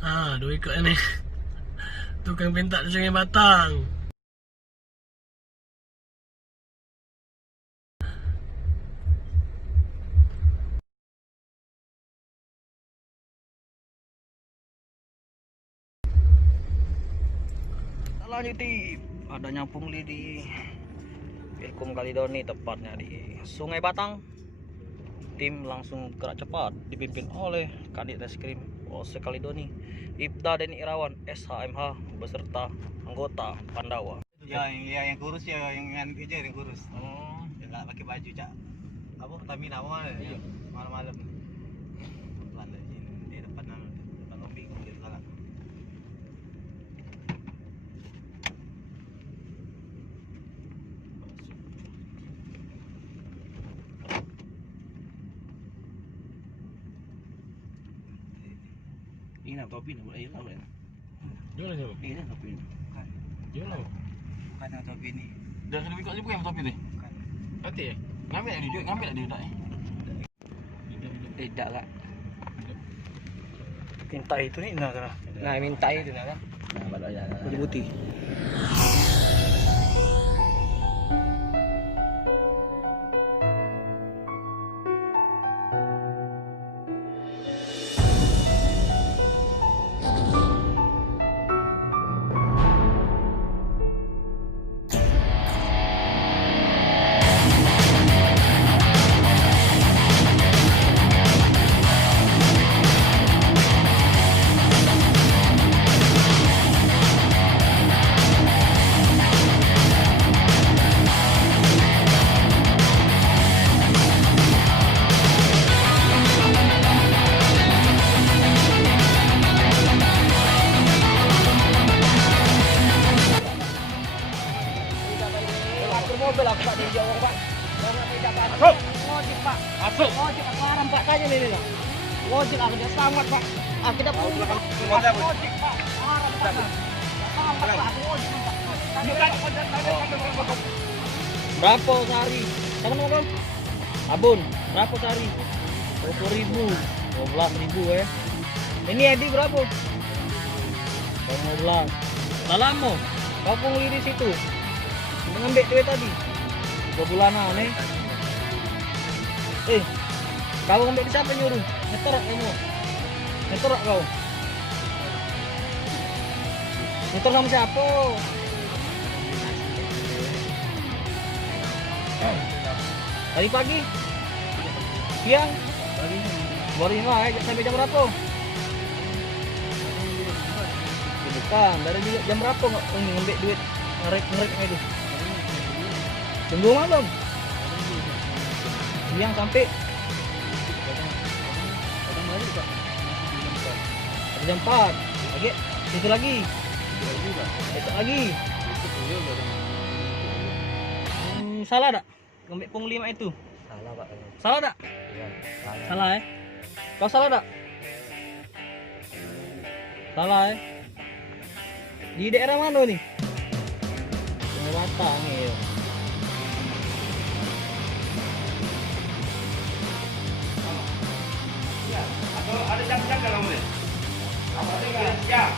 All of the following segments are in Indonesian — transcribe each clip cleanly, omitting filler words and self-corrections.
Dua ekor ni. Tukang pentak di Sungai Batang. Lanjuti adanya pungli di Ilkom Kalidoni, tepatnya di Sungai Batang. Tim langsung gerak cepat dipimpin oleh Kadit Reskrim Polsek Kalidoni, Ibda Deni Irawan SHMH beserta anggota Pandawa. Yang kurus ya, yang kerja yang kurus. Yang nggak pakai baju cak. Apa Pertamina apa mana? Iya. Malam-malam. Di depan lombing gitu lah. Ini nak topi nak buat air lah. Jual siapa? Ini topi ni. Jual lah. Bukan yang topi ni. Dah kena ikut je bukan topi ni? Bukan. Hati eh? Ngambil tak dia? Ngambil tak dia tak eh? Tidak lah. Minta itu ni nah kan. Nah minta itu nak kan. Nah baru aja. Putih putih. Mobil aku Pak dari Jawa Pak. Jangan tidak Pak. Wajib Pak. Masuk. Wajib aku larang Pak tanya ini loh. Wajib aku dia selamat Pak. Kita pulang. Wajib Pak. Larang Pak. Selamat Pak. Aku wajib Pak. Berapa sehari? Sama ngomong? Abun, berapa sehari? 20.000, 12.000 ya. Ini Edi berapa? 15. Salamu, kau pungli di situ. Mengambil duit tadi 2 bulanan nih. Kau ambil di siapa nyuruh? Nyetorok kamu. Nyetorok kau. Nyetor sama siapa? Tadi pagi? Siang? Baru 5 sampai jam berapa? Bukan, dari jam berapa ngambil duit ngerik itu? Tunggu malam. Siang sampai jam 4. Lagi itu lagi. Itu lagi. Salah tak? Ambil pungli mak itu. Salah Pak. Salah tak? Iya, salah. Salah Kau salah tak? Salah Di daerah mana nih? Sungai Batang nih. Ada jam-jam dalam ni? Apa dia? Jam.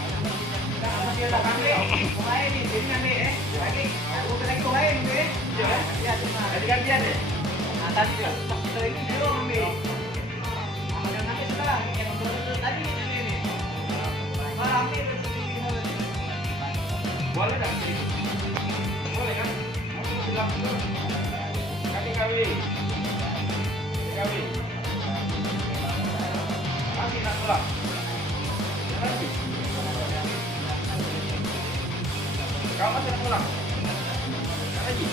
Masih ada kami. Kemain ni, ini ambil lagi. Aku lagi kemain ni. Ya, tadi gantian ni. Tadi dia. Kita ini dia ambil. Yang ambil sekarang, yang tadi ni. Ambil boleh tak? Boleh kan? Silakan. Kami. Kami nak pulang. Kau masih nak pulang? Tak lagi.